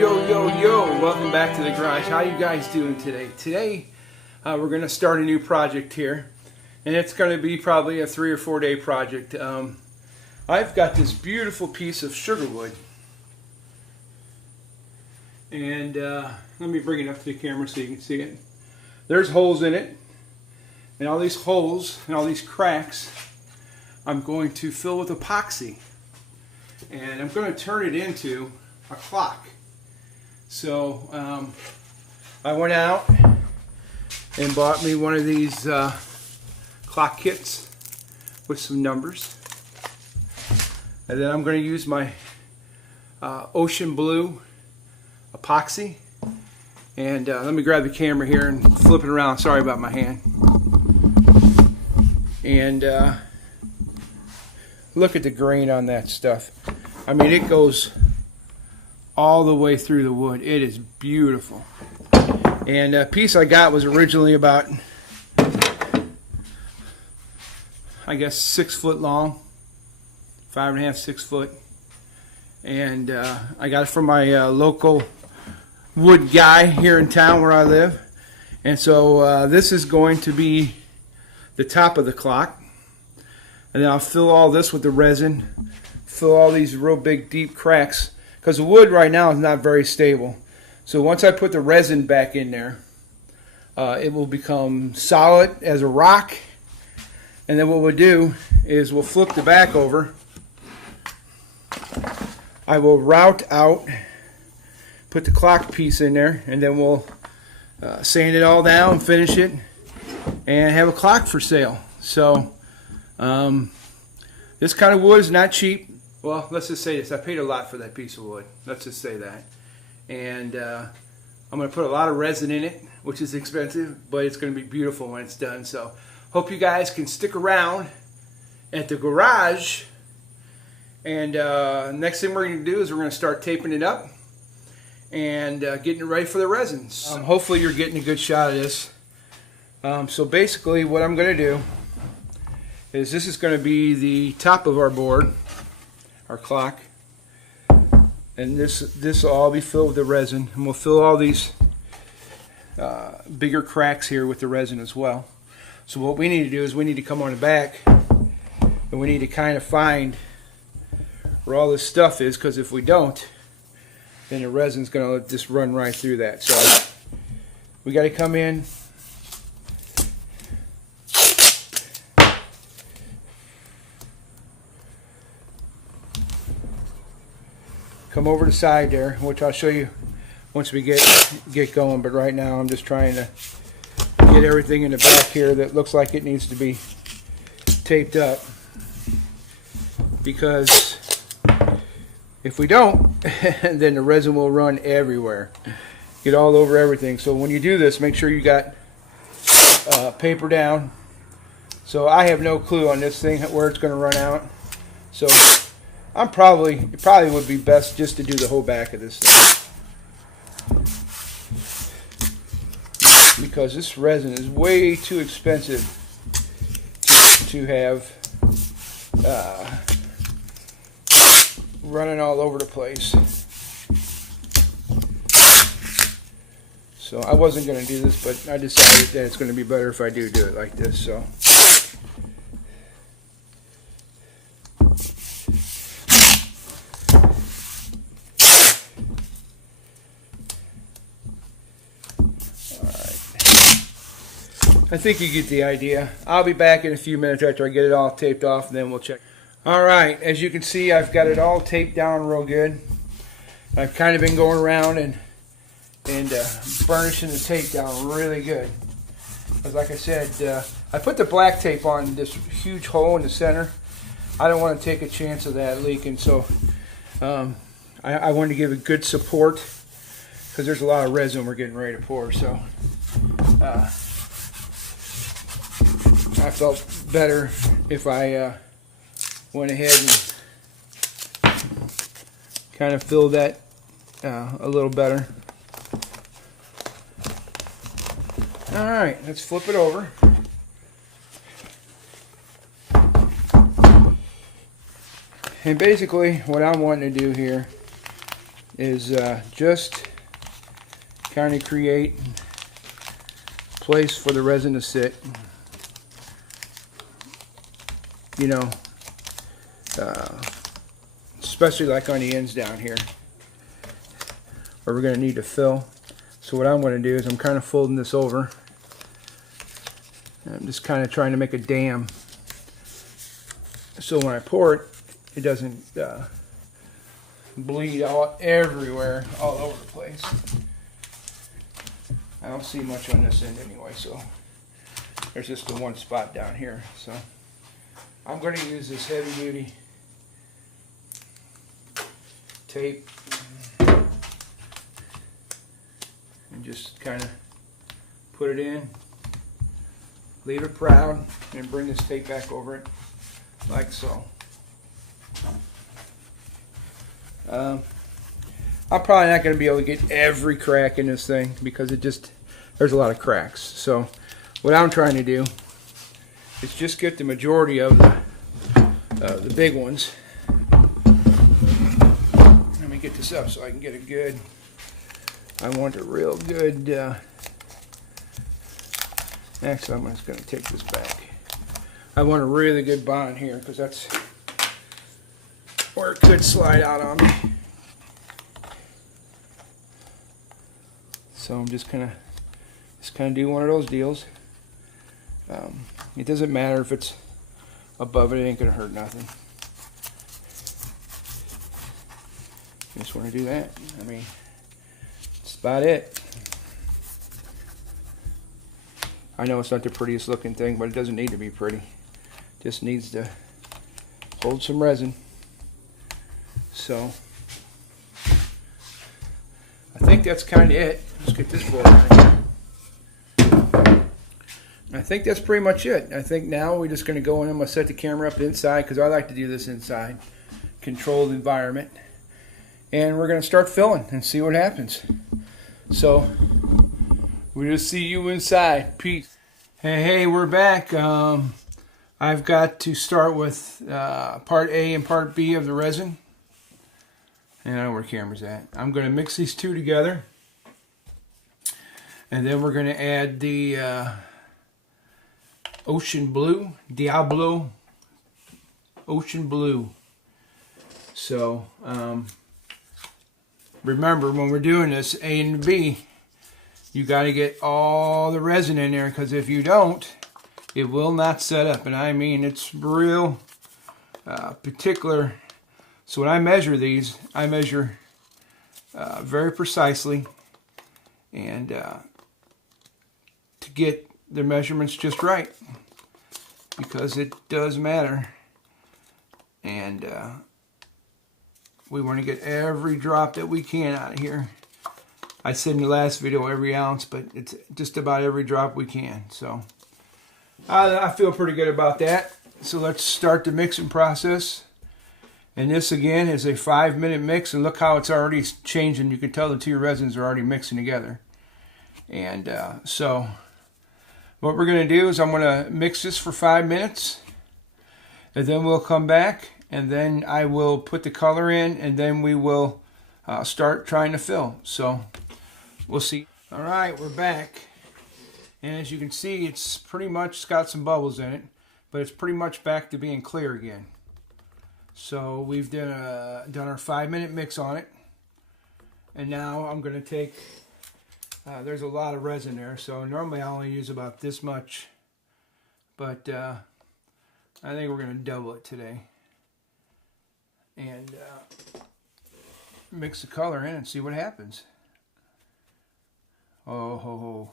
Yo, welcome back to the garage. How you guys doing today? Today we're going to start a new project here, and it's going to be probably a 3 or 4 day project. I've got this beautiful piece of sugar wood, and let me bring it up to the camera so you can see it. There's holes in it, and all these holes and all these cracks I'm going to fill with epoxy, and I'm going to turn it into a clock. So I went out and bought me one of these clock kits with some numbers, and then I'm going to use my ocean blue epoxy. And let me grab the camera here and flip it around. Sorry about my hand. And look at the grain on that stuff. I mean, it goes all the way through the wood. It is beautiful. And a piece I got was originally about, I guess, 6 foot long, 5.5, 6 foot. And I got it from my local wood guy here in town where I live. And so this is going to be the top of the clock. And then I'll fill all this with the resin, fill all these real big deep cracks, because the wood right now is not very stable. So once I put the resin back in there, it will become solid as a rock. And then what we'll do is we'll flip the back over. I will route out, put the clock piece in there, and then we'll sand it all down, finish it, and have a clock for sale. So this kind of wood is not cheap. Well, let's just say this. I paid a lot for that piece of wood. Let's just say that. And I'm going to put a lot of resin in it, which is expensive, but it's going to be beautiful when it's done. So hope you guys can stick around at the garage. And next thing we're going to do is we're going to start taping it up and getting it ready for the resins. Hopefully you're getting a good shot of this. So basically what I'm going to do is this is going to be the top of our board, our clock, and this will all be filled with the resin, and we'll fill all these bigger cracks here with the resin as well. So what we need to do is we need to come on the back and we need to kind of find where all this stuff is, because if we don't, then the resin's going to just run right through that. So we got to come in, come over the side there, which I'll show you once we get going. But right now I'm just trying to get everything in the back here that looks like it needs to be taped up, because if we don't, then the resin will run everywhere, get all over everything. So when you do this, make sure you got paper down. So I have no clue on this thing where it's going to run out. So it probably would be best just to do the whole back of this thing, because this resin is way too expensive to have running all over the place. So I wasn't going to do this, but I decided that it's going to be better if I do it like this. So I think you get the idea. I'll be back in a few minutes after I get it all taped off, and then we'll check. Alright, as you can see, I've got it all taped down real good. I've kind of been going around and burnishing the tape down really good. Because like I said, I put the black tape on this huge hole in the center. I don't want to take a chance of that leaking, so I wanted to give it good support, because there's a lot of resin we're getting ready to pour. So I felt better if I went ahead and kind of filled that a little better. Alright, let's flip it over. And basically what I'm wanting to do here is just kind of create place for the resin to sit. You know, especially like on the ends down here where we're going to need to fill. So what I'm going to do is I'm kind of folding this over. I'm just kind of trying to make a dam so when I pour it, it doesn't bleed out everywhere, all over the place. I don't see much on this end anyway, so there's just the one spot down here. So I'm going to use this heavy duty tape and just kind of put it in, leave it proud, and bring this tape back over it like so. I'm probably not going to be able to get every crack in this thing because there's a lot of cracks. So what I'm trying to do is just get the majority of the big ones. Let me get this up so I can get a good, I want a real good, actually I'm just going to take this back. I want a really good bond here because that's where it could slide out on me. So I'm just kind of do one of those deals. It doesn't matter if it's above it, it ain't gonna hurt nothing. Just want to do that. I mean, that's about it. I know it's not the prettiest looking thing, but it doesn't need to be pretty. Just needs to hold some resin. So I think that's kind of it. Let's get this board on. I think that's pretty much it. I think now we're just going to go in. I'm going to set the camera up inside because I like to do this inside. Controlled environment. And we're going to start filling and see what happens. So we'll just see you inside. Peace. Hey, we're back. I've got to start with part A and part B of the resin. And I know where the camera's at. I'm going to mix these two together. And then we're going to add the Ocean Blue, Diablo Ocean Blue. So, remember when we're doing this, A and B, you got to get all the resin in there because if you don't, it will not set up. And I mean, it's real particular. So when I measure these, I measure very precisely and to get the measurements just right because it does matter. And we want to get every drop that we can out of here. I said in the last video every ounce, but it's just about every drop we can. So I feel pretty good about that. So let's start the mixing process. And this again is a 5-minute mix, and look how it's already changing. You can tell the two resins are already mixing together. And so what we're going to do is I'm going to mix this for 5 minutes, and then we'll come back, and then I will put the color in, and then we will start trying to fill. So we'll see. All right, we're back. And as you can see, it's pretty much got some bubbles in it, but it's pretty much back to being clear again. So we've done our 5-minute mix on it. And now I'm going to take, there's a lot of resin there, so normally I only use about this much. But I think we're going to double it today. And mix the color in and see what happens. Oh, ho, ho.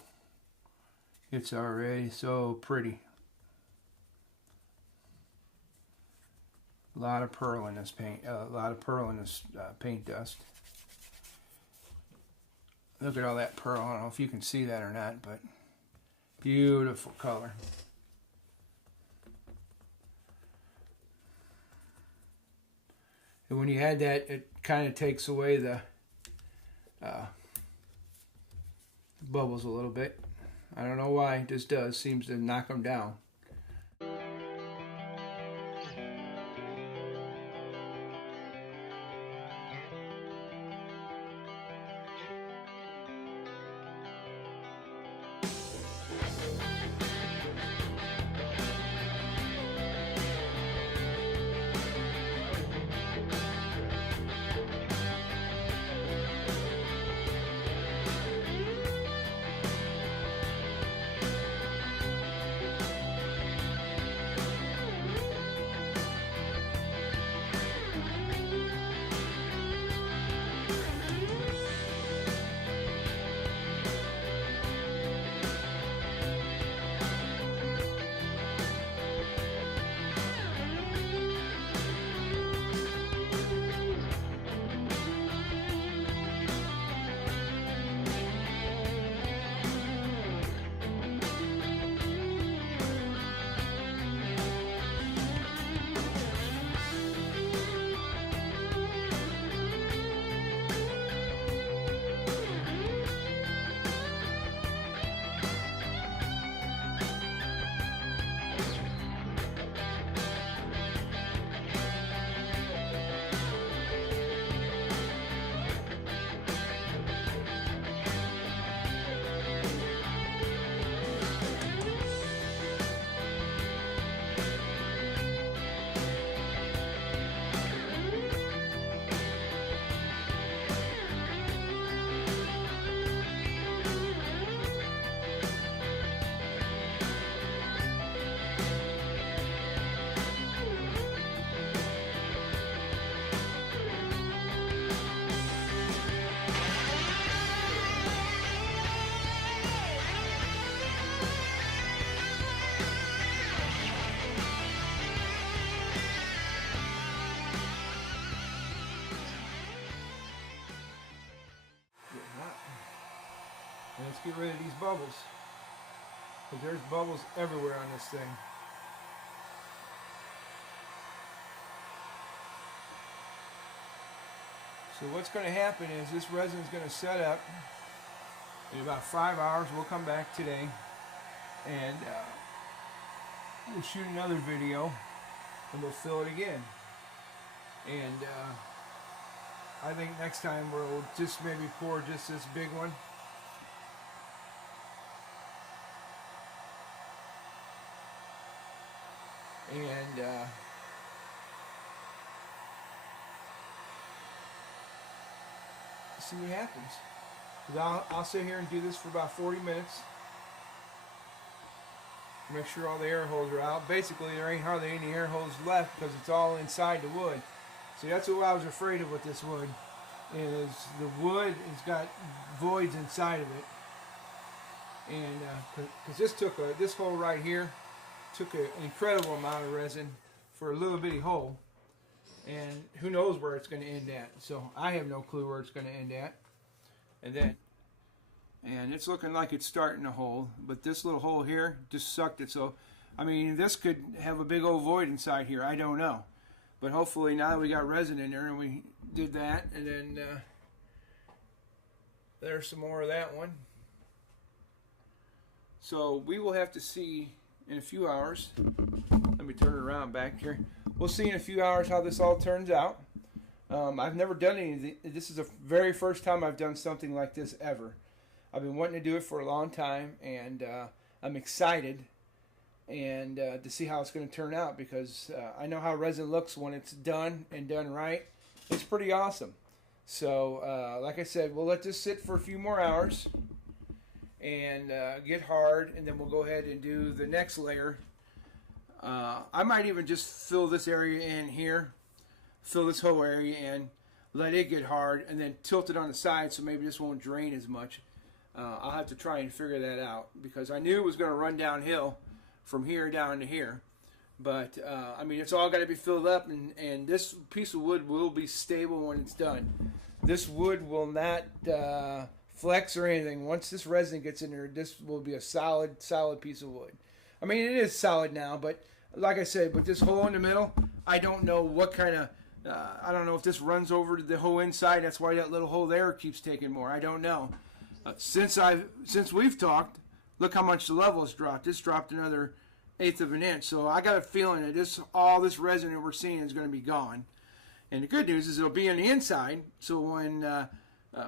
It's already so pretty. A lot of pearl in this paint. Paint dust. Look at all that pearl. I don't know if you can see that or not, but beautiful color. And when you add that, it kind of takes away the bubbles a little bit. I don't know why. It just does. Seems to knock them down. let's get rid of these bubbles. Because there's bubbles everywhere on this thing. So what's going to happen is this resin is going to set up in about 5 hours. We'll come back today and we'll shoot another video and we'll fill it again. And I think next time we'll just maybe pour just this big one. And see what happens. 'Cause I'll sit here and do this for about 40 minutes. Make sure all the air holes are out. Basically, there ain't hardly any air holes left because it's all inside the wood. See, that's what I was afraid of with this wood. Is the wood has got voids inside of it, and because this hole right here took an incredible amount of resin for a little bitty hole, and who knows where it's going to end at. So I have no clue where it's going to end at. And it's looking like it's starting to hold, but this little hole here just sucked it. So I mean, this could have a big old void inside here. I don't know, but hopefully now that we got resin in there and we did that, and then there's some more of that one. So we will have to see in a few hours. Let me turn it around back here. We'll see in a few hours how this all turns out. I've never done anything. This is the very first time I've done something like this ever. I've been wanting to do it for a long time, and I'm excited and to see how it's going to turn out, because I know how resin looks when it's done and done right. It's pretty awesome. So like I said, we'll let this sit for a few more hours and get hard, and then we'll go ahead and do the next layer. I might even just fill this area in here, fill this whole area in, let it get hard, and then tilt it on the side so maybe this won't drain as much. I'll have to try and figure that out, because I knew it was going to run downhill from here down to here. But I mean, it's all got to be filled up, and this piece of wood will be stable when it's done. This wood will not flex or anything. Once this resin gets in there, this will be a solid piece of wood. I mean, it is solid now, but like I said, with this hole in the middle, I don't know what kind of, I don't know if this runs over to the whole inside. That's why that little hole there keeps taking more. I don't know. Since we've talked, look how much the level has dropped. This dropped another 1/8 of an inch. So I got a feeling that all this resin that we're seeing is going to be gone. And the good news is it'll be on the inside. So when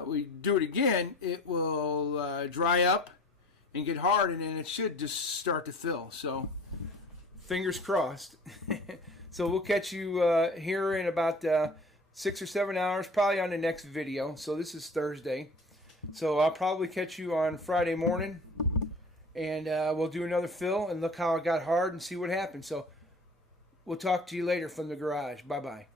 we do it again, it will dry up and get hard, and then it should just start to fill. So fingers crossed. So we'll catch you here in about 6 or 7 hours, probably on the next video. So this is Thursday. So I'll probably catch you on Friday morning, and we'll do another fill and look how it got hard and see what happened. So we'll talk to you later from the garage. Bye-bye.